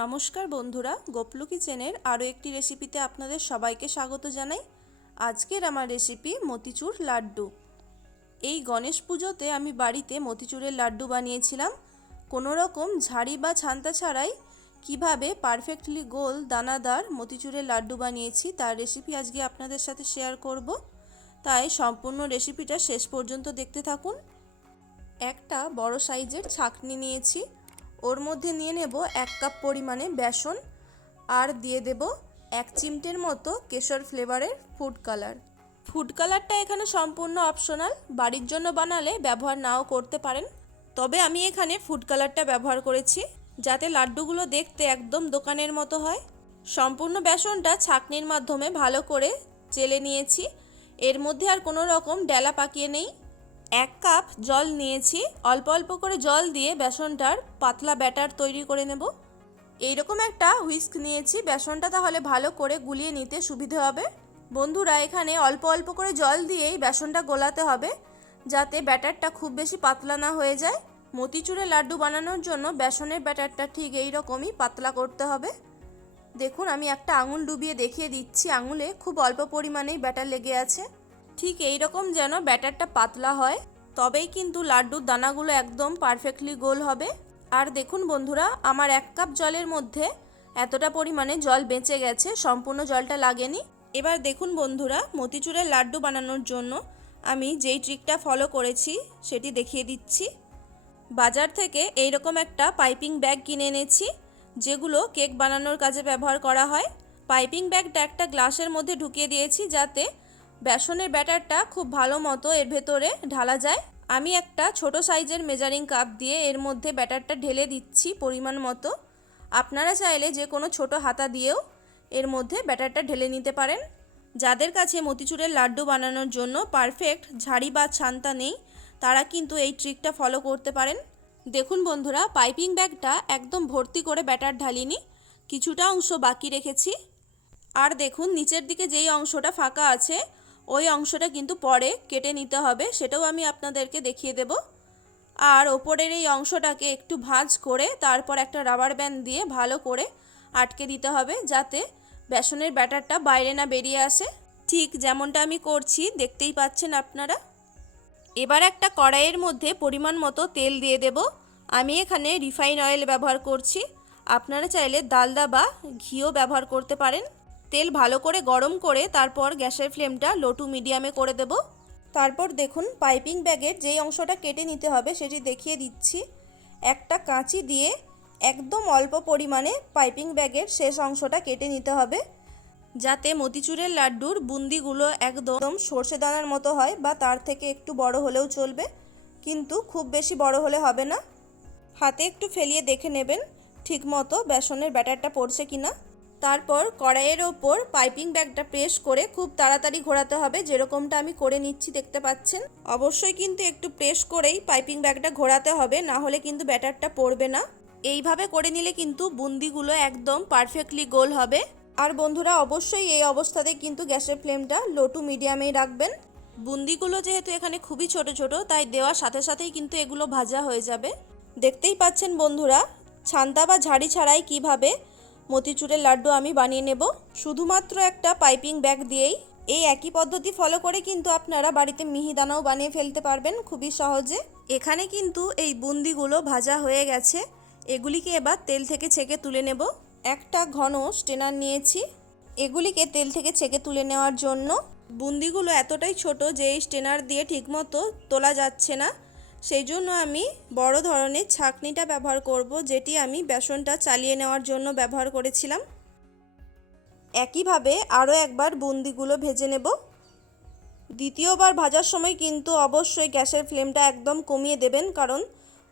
নমস্কার বন্ধুরা, গোপলু কিচেনের আরও একটি রেসিপিতে আপনাদের সবাইকে স্বাগত জানাই। আজকের আমার রেসিপি মতিচুর লাড্ডু। এই গণেশ পুজোতে আমি বাড়িতে মতিচুরের লাড্ডু বানিয়েছিলাম। কোনো রকম ঝাড়ি বা ছান্তা ছাড়াই কিভাবে পারফেক্টলি গোল দানাদার মতিচুরের লাড্ডু বানিয়েছি তার রেসিপি আজকে আপনাদের সাথে শেয়ার করব। তাই সম্পূর্ণ রেসিপিটা শেষ পর্যন্ত দেখতে থাকুন। একটা বড় সাইজের ছাঁকনি নিয়েছি, ওর মধ্যে নিয়ে নেব 1 কাপ পরিমাণে বেসন আর দিয়ে দেব 1 চিমটের মতো কেশর ফ্লেভারের ফুড কালার। ফুড কালারটা এখানে সম্পূর্ণ অপশনাল, বাড়ির জন্য বানালে ব্যবহার নাও করতে পারেন। তবে আমি এখানে ফুড কালারটা ব্যবহার করেছি যাতে লাড্ডুগুলো দেখতে একদম দোকানের মতো হয়। সম্পূর্ণ বেসনটা ছাঁকনির মাধ্যমে ভালো করে চেলে নিয়েছি। এর মধ্যে আর কোনো রকম ডেলা পাকিয়ে নেই। 1 কাপ জল নিয়েছি, অল্প অল্প করে জল দিয়ে বেসনটার পাতলা ব্যাটার তৈরি করে নেব। এইরকম একটা হুইস্ক নিয়েছি, বেসনটা তাহলে ভালো করে গুলিয়ে নিতে সুবিধে হবে। বন্ধুরা, এখানে অল্প অল্প করে জল দিয়েই বেসনটা গোলাতে হবে যাতে ব্যাটারটা খুব বেশি পাতলা না হয়ে যায়। মতিচুরের লাড্ডু বানানোর জন্য বেসনের ব্যাটারটা ঠিক এই রকমই পাতলা করতে হবে। দেখুন, আমি একটা আঙুল ডুবিয়ে দেখিয়ে দিচ্ছি, আঙুলে খুব অল্প পরিমাণেই ব্যাটার লেগে আছে। ঠিক এই রকম যেন ব্যাটারটা পাতলা হয়, তবেই কিন্তু লাড্ডুর দানাগুলো একদম পারফেক্টলি গোল হবে। আর দেখুন বন্ধুরা, আমার 1 কাপ জলের মধ্যে এতটা পরিমাণে জল বেঁচে গেছে, সম্পূর্ণ জলটা লাগেনি। এবার দেখুন বন্ধুরা, মতিচুরের লাড্ডু বানানোর জন্য আমি যেই ট্রিকটা ফলো করেছি সেটি দেখিয়ে দিচ্ছি। বাজার থেকে এইরকম একটা পাইপিং ব্যাগ কিনে এনেছি, যেগুলো কেক বানানোর কাজে ব্যবহার করা হয়। পাইপিং ব্যাগটা একটা গ্লাসের মধ্যে ঢুকিয়ে দিয়েছি যাতে বেসনের ব্যাটারটা খুব ভালো মতো এর ভেতরে ঢালা যায়। আমি একটা ছোট সাইজের মেজারিং কাপ দিয়ে এর মধ্যে ব্যাটারটা ঢেলে দিচ্ছি পরিমাণ মতো। আপনারা চাইলে যে কোনো ছোট হাতা দিয়েও এর মধ্যে ব্যাটারটা ঢেলে নিতে পারেন। যাদের কাছে মতিচুরের লাড্ডু বানানোর জন্য পারফেক্ট ঝাড়ি বা ছান্তা নেই, তারা কিন্তু এই ট্রিকটা ফলো করতে পারেন। দেখুন বন্ধুরা, পাইপিং ব্যাগটা একদম ভর্তি করে ব্যাটার ঢালিনি, কিছুটা অংশ বাকি রেখেছি। আর দেখুন, নিচের দিকে যেই অংশটা ফাঁকা আছে ওই অংশটা কিন্তু পরে কেটে নিতে হবে, সেটাও আমি আপনাদেরকে দেখিয়ে দেব। আর ওপরের এই অংশটাকে একটু ভাঁজ করে তারপর একটা রাবার ব্যান্ড দিয়ে ভালো করে আটকে দিতে হবে যাতে বেসনের ব্যাটারটা বাইরে না বেরিয়ে আসে, ঠিক যেমনটা আমি করছি দেখতেই পাচ্ছেন আপনারা। এবার একটা কড়াইয়ের মধ্যে পরিমাণ মতো তেল দিয়ে দেব। আমি এখানে রিফাইন অয়েল ব্যবহার করছি, আপনারা চাইলে ডালডা বা ঘিও ব্যবহার করতে পারেন। তেল ভালো করে গরম করে তারপর গ্যাসের ফ্লেমটা লো টু মিডিয়ামে করে দেব। তারপর দেখুন, পাইপিং ব্যাগের যেই অংশটা কেটে নিতে হবে সেটি দেখিয়ে দিচ্ছি। একটা কাঁচি দিয়ে একদম অল্প পরিমাণে পাইপিং ব্যাগের শেষ অংশটা কেটে নিতে হবে যাতে মতিচুরের লাড্ডুর বুন্দিগুলো একদম সর্ষে দানার মতো হয়, বা তার থেকে একটু বড় হলেও চলবে, কিন্তু খুব বেশি বড় হলে হবে না। হাতে একটু ফেলিয়ে দেখে নেবেন ঠিক মতো বেসনের ব্যাটারটা পড়ছে কিনা। তারপর কড়াইয়ের ওপর পাইপিং ব্যাগটা প্রেস করে খুব তাড়াতাড়ি ঘোরাতে হবে, যেরকমটা আমি করে নিচ্ছি দেখতে পাচ্ছেন। অবশ্যই কিন্তু একটু প্রেস করেই পাইপিং ব্যাগটা ঘোরাতে হবে, না হলে কিন্তু ব্যাটারটা পড়বে না। এইভাবে করে নিলে কিন্তু বুন্দিগুলো একদম পারফেক্টলি গোল হবে। আর বন্ধুরা, অবশ্যই এই অবস্থাতে কিন্তু গ্যাসের ফ্লেমটা লো টু মিডিয়ামেই রাখবেন। বুন্দিগুলো যেহেতু এখানে খুবই ছোট ছোট, তাই দেওয়ার সাথে সাথেই কিন্তু এগুলো ভাজা হয়ে যাবে। দেখতেই পাচ্ছেন বন্ধুরা, ছান্তা বা ঝাড়ি ছাড়াই কিভাবে মতিচুরের লাড্ডু আমি বানিয়ে নেব শুধুমাত্র একটা পাইপিং ব্যাগ দিয়েই। এই একই পদ্ধতি ফলো করে কিন্তু আপনারা বাড়িতে মিহিদানাও বানিয়ে ফেলতে পারবেন খুবই সহজে। এখানে কিন্তু এই বুন্দিগুলো ভাজা হয়ে গেছে, এগুলিকে এবার তেল থেকে ছেঁকে তুলে নেব। একটা ঘন স্ট্রেনার নিয়েছি, এগুলিকে তেল থেকে ছেঁকে তুলে নেওয়ার জন্য। বুন্দিগুলো এতটাই ছোট যে এই স্ট্রেনার দিয়ে ঠিকমতো তোলা যাচ্ছে না, সেই জন্য আমি বড় ধরনের ছাঁকনিটা ব্যবহার করব, যেটি আমি বেসনটা চালিয়ে নেওয়ার জন্য ব্যবহার করেছিলাম। একইভাবে আরও একবার বুন্দিগুলো ভেজে নেব। দ্বিতীয়বার ভাজার সময় কিন্তু অবশ্যই গ্যাসের ফ্লেমটা একদম কমিয়ে দেবেন, কারণ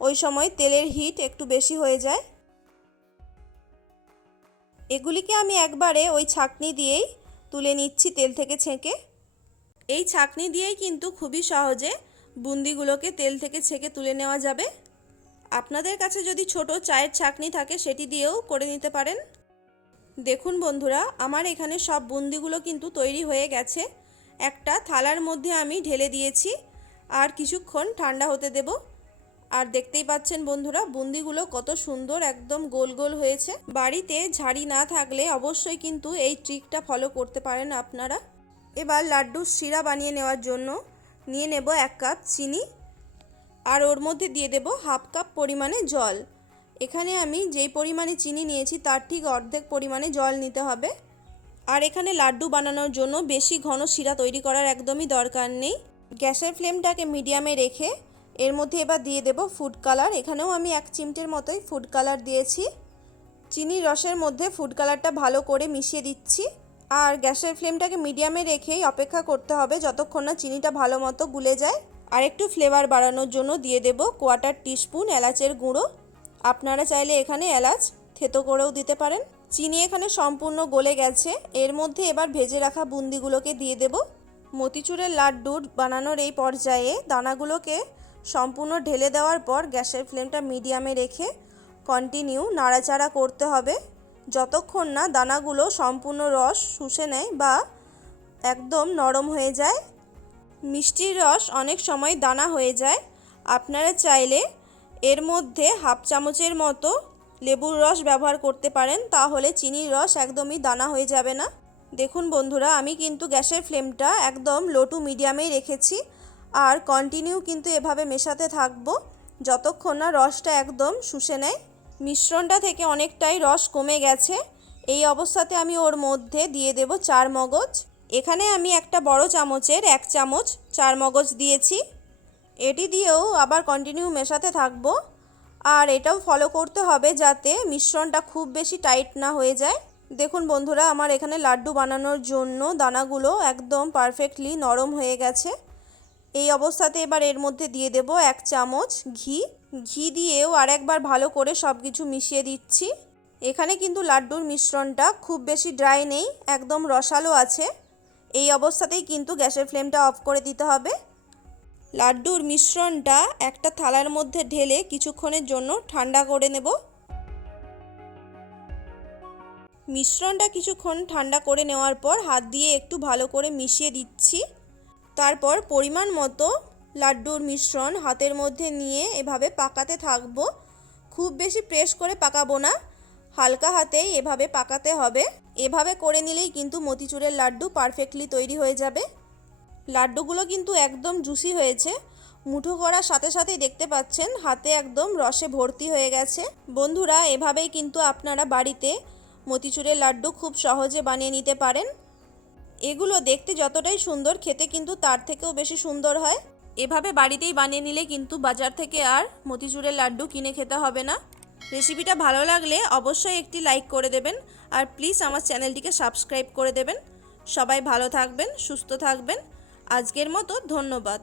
ওই সময় তেলের হিট একটু বেশি হয়ে যায়। এগুলিকে আমি একবারে ওই ছাঁকনি দিয়েই তুলে নিচ্ছি তেল থেকে ছেঁকে। এই ছাঁকনি দিয়েই কিন্তু খুবই সহজে বুন্দিগুলোকে তেল থেকে ছেঁকে তুলে নেওয়া যাবে। আপনাদের কাছে যদি ছোট চায়ের ছাঁকনি থাকে সেটি দিয়েও করে নিতে পারেন। দেখুন বন্ধুরা, আমার এখানে সব বুন্দিগুলো কিন্তু তৈরি হয়ে গেছে। একটা থালার মধ্যে আমি ঢেলে দিয়েছি আর কিছুক্ষণ ঠান্ডা হতে দেব। আর দেখতেই পাচ্ছেন বন্ধুরা, বুন্দিগুলো কত সুন্দর একদম গোল গোল হয়েছে। বাড়িতে ঝাড়ি না থাকলে অবশ্যই কিন্তু এই ট্রিকটা ফলো করতে পারেন আপনারা। এবার লাড্ডুর শিরা বানিয়ে নেওয়ার জন্য নিয়ে নেব 1 কাপ চিনি, আর ওর মধ্যে দিয়ে দেব 1/2 কাপ পরিমাণে জল। এখানে আমি যেই পরিমাণে চিনি নিয়েছি তার ঠিক অর্ধেক পরিমাণে জল নিতে হবে। আর এখানে লাড্ডু বানানোর জন্য বেশি ঘন শিরা তৈরি করার একদমই দরকার নেই। গ্যাসের ফ্লেমটাকে মিডিয়ামে রেখে এর মধ্যে এবার দিয়ে দেব ফুড কালার। এখানেও আমি 1 চিমটের মতোই ফুড কালার দিয়েছি। চিনির রসের মধ্যে ফুড কালারটা ভালো করে মিশিয়ে দিচ্ছি। আর গ্যাসের ফ্লেমটাকে মিডিয়ামে রেখেই অপেক্ষা করতে হবে যতক্ষণ না চিনিটা ভালো মতো গুলে যায়। আর একটু ফ্লেভার বাড়ানোর জন্য দিয়ে দেব 1/4 টিস্পুন এলাচের গুঁড়ো। আপনারা চাইলে এখানে এলাচ থেতো করেও দিতে পারেন। চিনি এখানে সম্পূর্ণ গলে গেছে। এর মধ্যে এবার ভেজে রাখা বুন্দিগুলোকে দিয়ে দেব। মতিচুরের লাড্ডুর বানানোর এই পর্যায়ে দানাগুলোকে সম্পূর্ণ ঢেলে দেওয়ার পর গ্যাসের ফ্লেমটা মিডিয়ামে রেখে কন্টিনিউ নাড়াচাড়া করতে হবে যতক্ষণ না দানাগুলো সম্পূর্ণ রস শুষে নেয় বা একদম নরম হয়ে যায়। মিষ্টির রস অনেক সময় দানা হয়ে যায়। আপনারা চাইলে এর মধ্যে 1/2 চামচের মতো লেবুর রস ব্যবহার করতে পারেন, তাহলে চিনির রস একদমই দানা হয়ে যাবে না। দেখুন বন্ধুরা, আমি কিন্তু গ্যাসের ফ্লেমটা একদম লো টু মিডিয়ামেই রেখেছি আর কন্টিনিউ কিন্তু এভাবে মেশাতে থাকবো যতক্ষণ না রসটা একদম শুষে নেয়। মিশ্রণটা থেকে অনেকটাই রস কমে গেছে। এই অবস্থাতে আমি ওর মধ্যে দিয়ে দেব 4 মগজ। এখানে আমি একটা বড় চামচের 1 চামচ 4 মগজ দিয়েছি। এটি দিয়েও আবার কন্টিনিউ মেশাতে থাকবো। আর এটাও ফলো করতে হবে যাতে মিশ্রণটা খুব বেশি টাইট না হয়ে যায়। দেখুন বন্ধুরা, আমার এখানে লাড্ডু বানানোর জন্য দানাগুলো একদম পারফেক্টলি নরম হয়ে গেছে। এই অবস্থাতে এবার এর মধ্যে দিয়ে দেব 1 চামচ ঘি। ঘি দিয়েও আরেকবার ভালো করে সব কিছু মিশিয়ে দিচ্ছি। এখানে কিন্তু লাড্ডুর মিশ্রণটা খুব বেশি ড্রাই নেই, একদম রসালো আছে। এই অবস্থাতেই কিন্তু গ্যাসের ফ্লেমটা অফ করে দিতে হবে। লাড্ডুর মিশ্রণটা একটা থালার মধ্যে ঢেলে কিছুক্ষণের জন্য ঠান্ডা করে নেব। মিশ্রণটা কিছুক্ষণ ঠান্ডা করে নেওয়ার পর হাত দিয়ে একটু ভালো করে মিশিয়ে দিচ্ছি। তারপর পরিমাণ মতো লাড্ডুর মিশ্রণ হাতের মধ্যে নিয়ে এভাবে পাকাতে থাকবো। খুব বেশি প্রেস করে পাকাবো না, হালকা হাতেই এভাবে পাকাতে হবে। এভাবে করে নিলেই কিন্তু মতিচুরের লাড্ডু পারফেক্টলি তৈরি হয়ে যাবে। লাড্ডুগুলো কিন্তু একদম জুসি হয়েছে। মুঠো করার সাথে সাথেই দেখতে পাচ্ছেন হাতে একদম রসে ভর্তি হয়ে গেছে। বন্ধুরা, এভাবেই কিন্তু আপনারা বাড়িতে মতিচুরের লাড্ডু খুব সহজে বানিয়ে নিতে পারেন। এগুলো দেখতে যতটাই সুন্দর, খেতে কিন্তু তার থেকেও বেশি সুন্দর হয়। এভাবে বাড়িতেই বানিয়ে নিলে কিন্তু বাজার থেকে আর মতিচুরের লাড্ডু কিনে খেতে হবে না। রেসিপিটা ভালো লাগলে অবশ্যই একটি লাইক করে দেবেন আর প্লিজ আমার চ্যানেলটিকে সাবস্ক্রাইব করে দেবেন। সবাই ভালো থাকবেন, সুস্থ থাকবেন। আজকের মতো ধন্যবাদ।